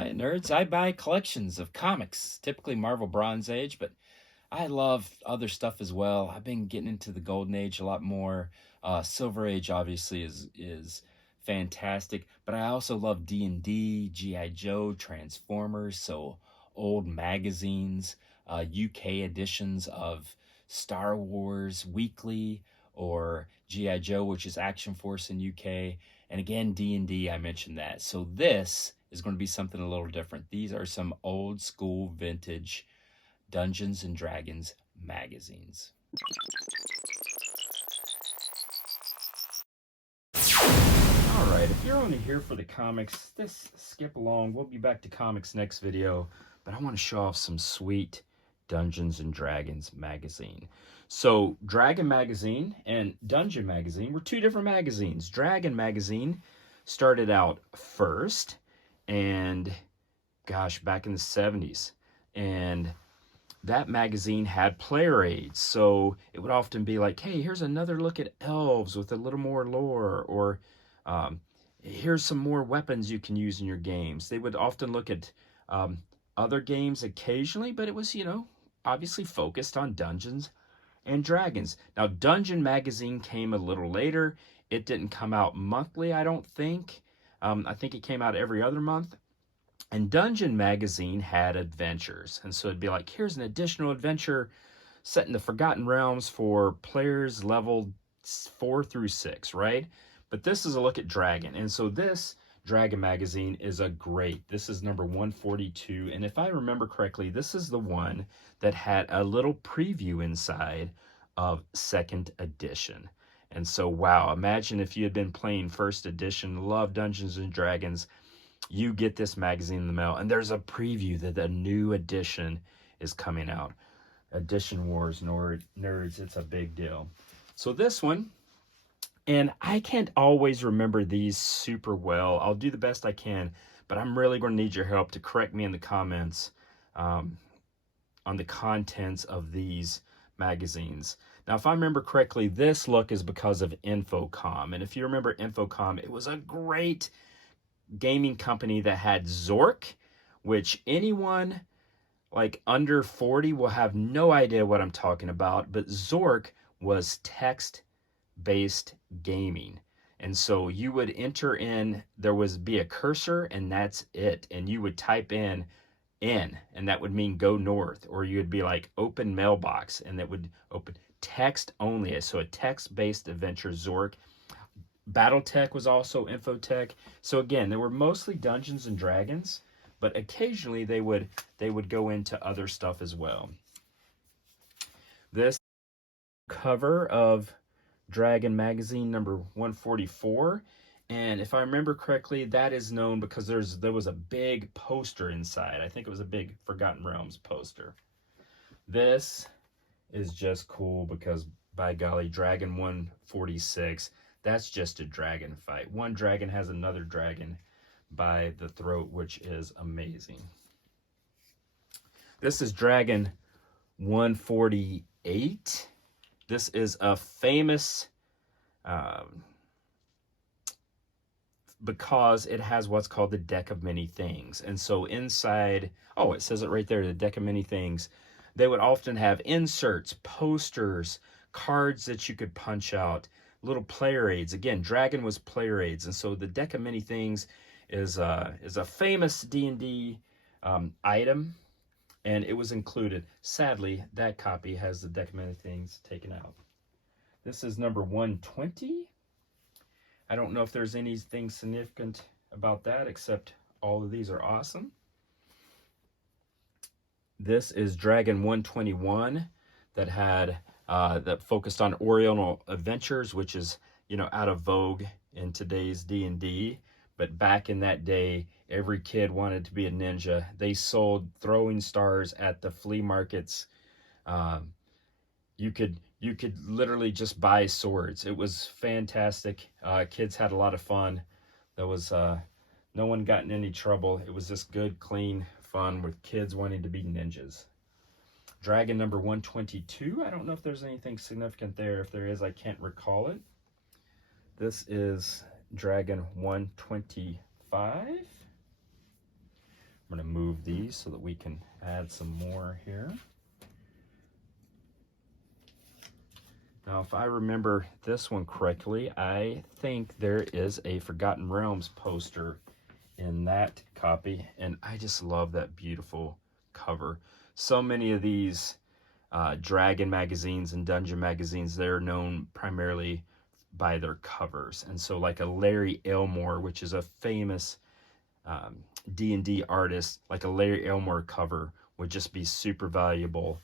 Hi, nerds. I buy collections of comics, typically Marvel Bronze Age, but I love other stuff as well. I've been getting into the Golden Age a lot more. Silver Age obviously is fantastic, but I also love D&D, GI Joe, Transformers, so old magazines, UK editions of Star Wars Weekly or GI Joe, which is Action Force in UK, and again D&D. I mentioned that. So this is going to be something a little different. These are some old school vintage Dungeons and Dragons magazines. Alright, if you're only here for the comics, skip along. We'll be back to comics next video, but I want to show off some sweet Dungeons and Dragons magazine. So Dragon magazine and Dungeon magazine were two different magazines. Dragon magazine started out first, and gosh, back in the 70s, and that magazine had player aids, so it would often be like, hey, here's another look at elves with a little more lore, or here's some more weapons you can use in your games. They would often look at other games occasionally, but it was, obviously focused on Dungeons and Dragons. Now, Dungeon magazine came a little later. It didn't come out monthly, I don't think. I think it came out every other month. And Dungeon magazine had adventures. And so it'd be like, here's an additional adventure set in the Forgotten Realms for players level 4 through 6, right? But this is a look at Dragon. And so this Dragon magazine is this is number 142. And if I remember correctly, this is the one that had a little preview inside of second edition. And so, wow, imagine if you had been playing first edition, love Dungeons and Dragons, you get this magazine in the mail, and there's a preview that a new edition is coming out. Edition Wars nerds, it's a big deal. So this one, and I can't always remember these super well. I'll do the best I can, but I'm really going to need your help to correct me in the comments on the contents of these magazines. Now, if I remember correctly, this look is because of Infocom. And if you remember Infocom, it was a great gaming company that had Zork, which anyone like under 40 will have no idea what I'm talking about, but Zork was text-based gaming. And so you would enter in, there would be a cursor, and that's it. And you would type in, and that would mean go north, or you would be like open mailbox, and that would open text only. So a text-based adventure, Zork. Battletech was also Infotech. So again, they were mostly Dungeons and Dragons, but occasionally they would go into other stuff as well. This cover of Dragon magazine number 144, and if I remember correctly, that is known because there was a big poster inside. I think it was a big Forgotten Realms poster. This is just cool because, by golly, Dragon 146, that's just a dragon fight. One dragon has another dragon by the throat, which is amazing. This is Dragon 148. This is a famous because it has what's called the Deck of Many Things. And so inside, oh, it says it right there, the Deck of Many Things. They would often have inserts, posters, cards that you could punch out, little player aids. Again, Dragon was player aids. And so the Deck of Many Things is a famous D&D item, and it was included. Sadly, that copy has the Deck of Many Things taken out. This is number 120. I don't know if there's anything significant about that, except all of these are awesome. This is Dragon 121 that had that focused on Oriental adventures, which is, out of vogue in today's D&D. But back in that day, every kid wanted to be a ninja. They sold throwing stars at the flea markets. You could literally just buy swords. It was fantastic. Kids had a lot of fun. There was no one got in any trouble. It was just good, clean fun with kids wanting to be ninjas. Dragon number 122. I don't know if there's anything significant there. If there is, I can't recall it. This is Dragon 125. I'm going to move these so that we can add some more here. Now, if I remember this one correctly, I think there is a Forgotten Realms poster in that copy, and I just love that beautiful cover. So many of these Dragon magazines and Dungeon magazines, they're known primarily by their covers. And so like a Larry Elmore, which is a famous D&D artist, like a Larry Elmore cover would just be super valuable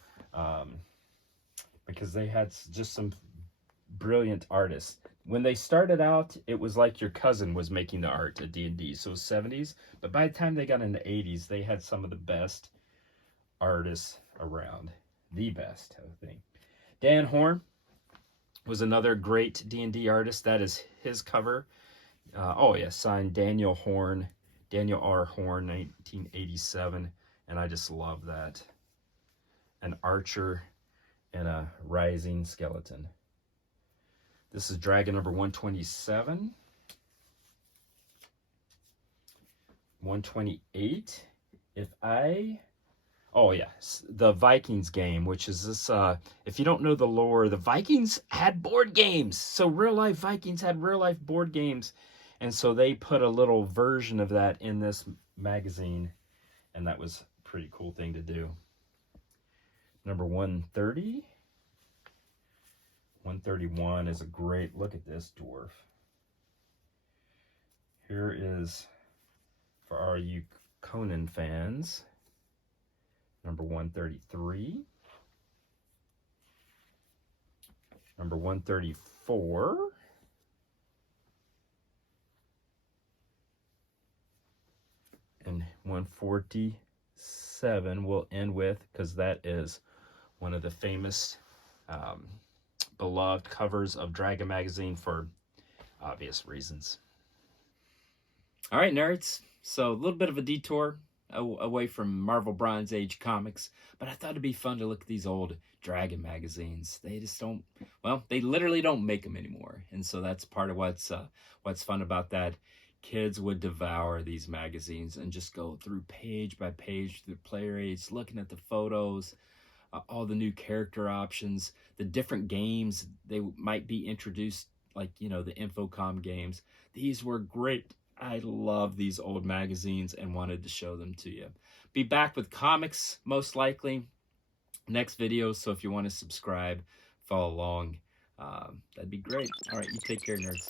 because they had just some brilliant artists. When they started out, it was like your cousin was making the art at D&D, so 70s. But by the time they got into 80s, they had some of the best artists around. The best, I think. Dan Horn was another great D&D artist. That is his cover. Oh yeah, signed Daniel Horn, Daniel R. Horn, 1987, and I just love that. An archer and a rising skeleton. This is Dragon number 127. 128. Oh yeah, the Vikings game, which is this, if you don't know the lore, the Vikings had board games. So real life Vikings had real life board games. And so they put a little version of that in this magazine. And that was a pretty cool thing to do. Number 130. 131 is a great, look at this dwarf. Here is, for all you Conan fans, number 133. Number 134. And 147 we'll end with, because that is one of the famous beloved covers of Dragon magazine for obvious reasons. All right, nerds. So a little bit of a detour away from Marvel Bronze Age comics, but I thought it'd be fun to look at these old Dragon magazines. They just don't, well, they literally don't make them anymore. And so that's part of what's fun about that. Kids would devour these magazines and just go through page by page through player aids, looking at the photos, all the new character options, the different games they might be introduced, like, you know, the Infocom games. These were great. I love these old magazines and wanted to show them to you. Be back with comics, most likely, next video. So if you want to subscribe, follow along, that'd be great. All right, you take care, nerds.